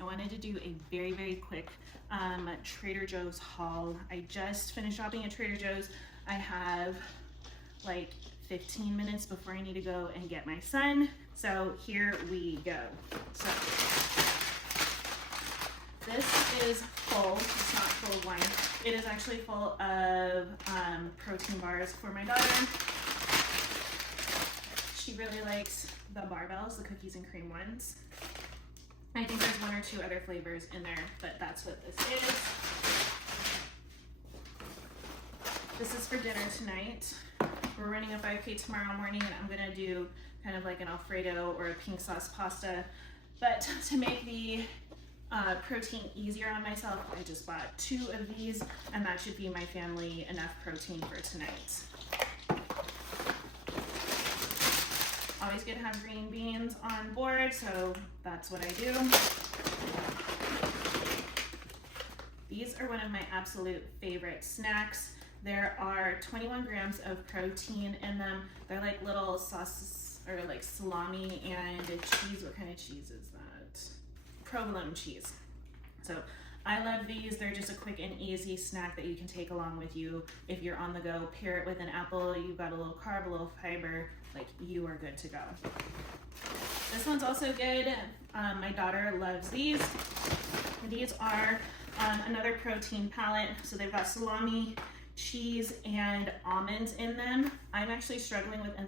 I wanted to do a very quick Trader Joe's haul. I just finished shopping at Trader Joe's. I have like 15 minutes before I need to go and get my son. So here we go. So this is full. It's not full of wine. It is actually full of protein bars for my daughter. She really likes the barbells, the cookies and cream ones. I think there's one or two other flavors in there, but that's what this is. This is for dinner tonight. We're running a 5K tomorrow morning, and I'm gonna do kind of like an Alfredo or a pink sauce pasta. But to make the protein easier on myself, I just bought 2 of these, and that should be my family enough protein for tonight. Always good to have green beans on board, so that's what I do. These are one of my absolute favorite snacks. There are 21 grams of protein in them. They're like little sauces, or like salami and cheese. What kind of cheese is that? Provolone cheese. So I love these. They're just a quick and easy snack that you can take along with you if you're on the go. Pair it with an apple. You've got a little carb, a little fiber. Like, you are good to go. This one's also good. My daughter loves these. These are another protein palette. So they've got salami, cheese, and almonds in them. I'm actually struggling with I am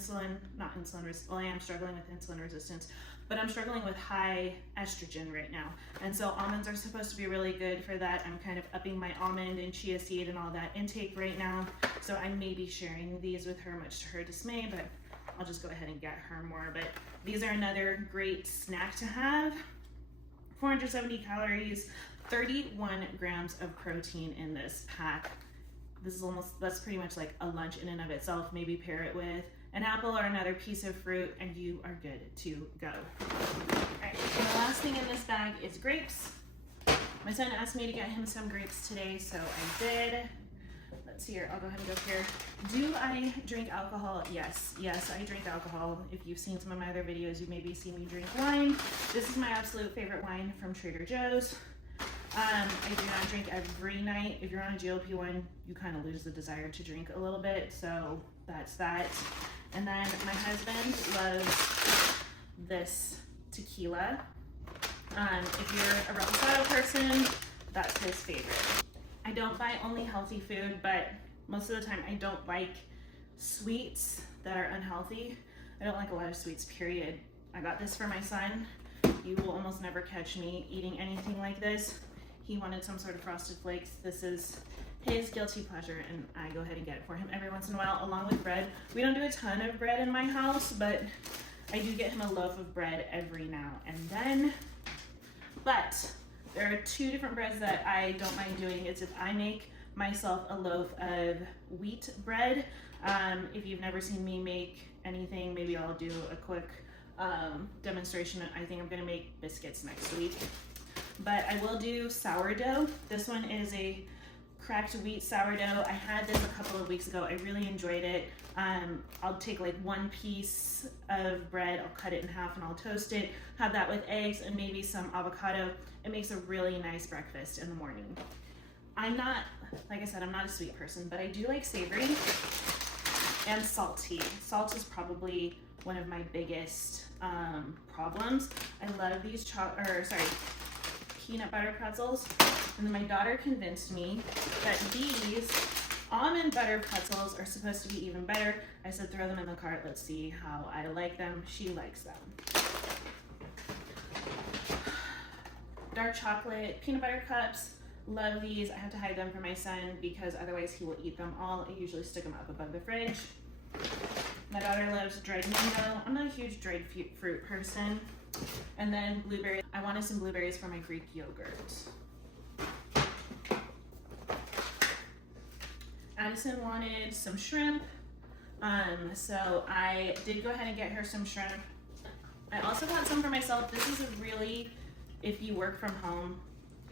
struggling with insulin resistance, but I'm struggling with high estrogen right now. And so almonds are supposed to be really good for that. I'm kind of upping my almond and chia seed and all that intake right now. So I may be sharing these with her, much to her dismay, but I'll just go ahead and get her more. But these are another great snack to have. 470 calories, 31 grams of protein in this pack. This is that's pretty much like a lunch in and of itself. Maybe pair it with an apple or another piece of fruit and you are good to go. All right, and the last thing in this bag is grapes. My son asked me to get him some grapes today, so I did. Let's see here, I'll go ahead and go here. Do I drink alcohol? Yes, I drink alcohol. If you've seen some of my other videos, you've maybe seen me drink wine. This is my absolute favorite wine from Trader Joe's. I do not drink every night. If you're on a GLP-1, you kind of lose the desire to drink a little bit, so that's that. And then my husband loves this tequila. If you're a reposado person, that's his favorite. I don't buy only healthy food, but most of the time I don't like sweets that are unhealthy. I don't like a lot of sweets, period. I got this for my son. You will almost never catch me eating anything like this. He wanted some sort of Frosted Flakes. This is his guilty pleasure, and I go ahead and get it for him every once in a while, along with bread. We don't do a ton of bread in my house, but I do get him a loaf of bread every now and then. But there are 2 different breads that I don't mind doing. It's if I make myself a loaf of wheat bread. If you've never seen me make anything, maybe I'll do a quick demonstration. I think I'm gonna make biscuits next week. But I will do sourdough. This one is a cracked wheat sourdough. I had this a couple of weeks ago. I really enjoyed it. I'll take like 1 piece of bread, I'll cut it in half and I'll toast it, have that with eggs and maybe some avocado. It makes a really nice breakfast in the morning. I'm not, like I said, I'm not a sweet person, but I do like savory and salty. Salt is probably one of my biggest problems. I love these peanut butter pretzels. And then my daughter convinced me that these almond butter pretzels are supposed to be even better. I said, throw them in the cart, let's see how I like them. She likes them. Dark chocolate peanut butter cups, love these. I have to hide them for my son because otherwise he will eat them all. I usually stick them up above the fridge. My daughter loves dried mango. I'm not a huge dried fruit person. And then blueberries. I wanted some blueberries for my Greek yogurt. Addison wanted some shrimp, so I did go ahead and get her some shrimp. I also got some for myself. This is a really, if you work from home,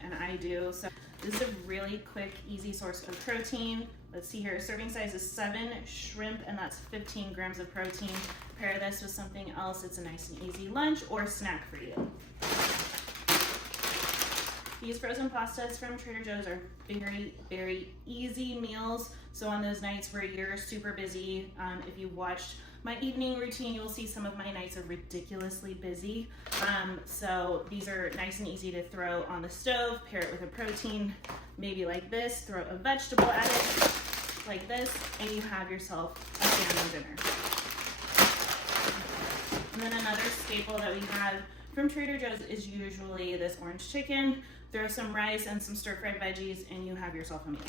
and I do, so this is a really quick, easy source of protein. Let's see here, serving size is 7 shrimp, and that's 15 grams of protein. Pair this with something else, it's a nice and easy lunch or snack for you. These frozen pastas from Trader Joe's are very, very easy meals. So on those nights where you're super busy, if you watched my evening routine, you will see some of my nights are ridiculously busy. So these are nice and easy to throw on the stove, pair it with a protein, maybe like this, throw a vegetable at it, like this, and you have yourself a family dinner. And then another staple that we have from Trader Joe's is usually this orange chicken. Throw some rice and some stir-fried veggies, and you have yourself a meal.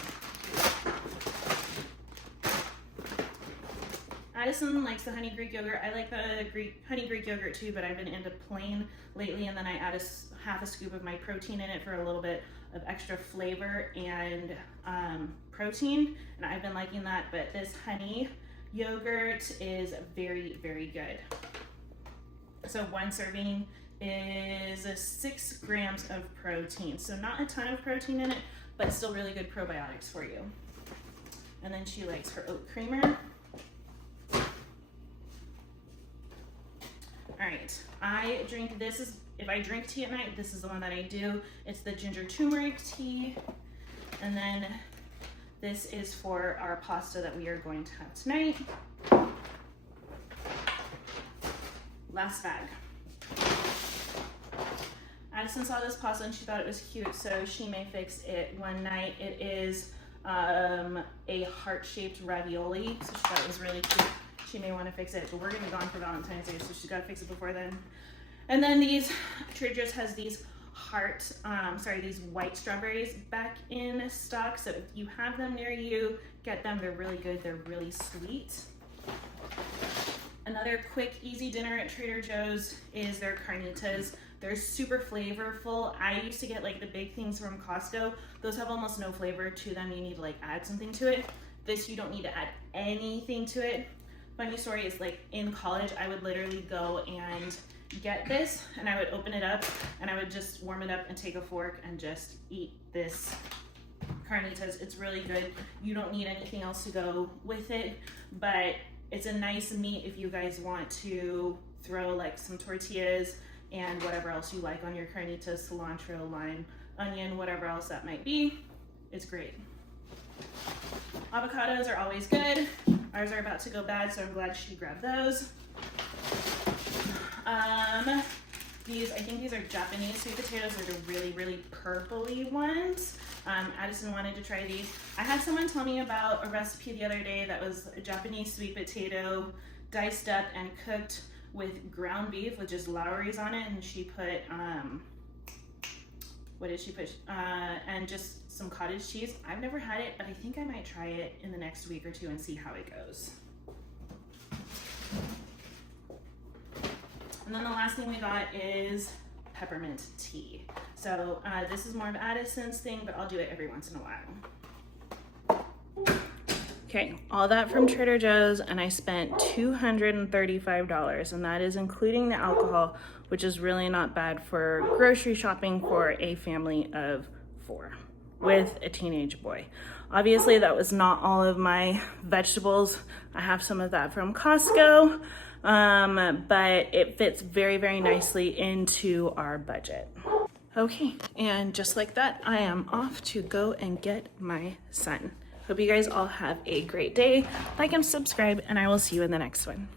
Addison likes the honey Greek yogurt. I like the honey Greek yogurt too, but I've been into plain lately, and then I add half a scoop of my protein in it for a little bit of extra flavor and protein, and I've been liking that. But this honey yogurt is very, very good. So one serving is 6 grams of protein. So not a ton of protein in it, but still really good probiotics for you. And then she likes her oat creamer. All right, I drink this. If I drink tea at night, this is the one that I do. It's the ginger turmeric tea. And then this is for our pasta that we are going to have tonight. Last bag. Addison saw this pasta and she thought it was cute, so she may fix it one night. It is a heart-shaped ravioli, so she thought it was really cute. She may want to fix it, but we're gonna be gone for Valentine's Day, so she's got to fix it before then. And then these, Trader Joe's has these these white strawberries back in stock. So if you have them near you, get them. They're really good. They're really sweet. Another quick, easy dinner at Trader Joe's is their carnitas. They're super flavorful. I used to get like the big things from Costco. Those have almost no flavor to them. You need to like add something to it. This, you don't need to add anything to it. Funny story is, like, in college, I would literally go and get this, and I would open it up, and I would just warm it up and take a fork and just eat this carnitas. It's really good. You don't need anything else to go with it, but it's a nice meat if you guys want to throw like some tortillas and whatever else you like on your carnitas, cilantro, lime, onion, whatever else that might be. It's great. Avocados are always good. Ours are about to go bad, so I'm glad she grabbed those. I think these are Japanese sweet potatoes. They're the really, really purpley ones. Addison wanted to try these. I had someone tell me about a recipe the other day that was a Japanese sweet potato diced up and cooked with ground beef with just Lowry's on it, and she put, what did she put? And just some cottage cheese. I've never had it, but I think I might try it in the next week or two and see how it goes. And then the last thing we got is peppermint tea. So this is more of Addison's thing, but I'll do it every once in a while. Okay, all that from Trader Joe's, and I spent $235, and that is including the alcohol, which is really not bad for grocery shopping for a family of 4 with a teenage boy. Obviously, that was not all of my vegetables. I have some of that from Costco, but it fits very, very nicely into our budget. Okay, and just like that, I am off to go and get my son. Hope you guys all have a great day. Like and subscribe, and I will see you in the next one.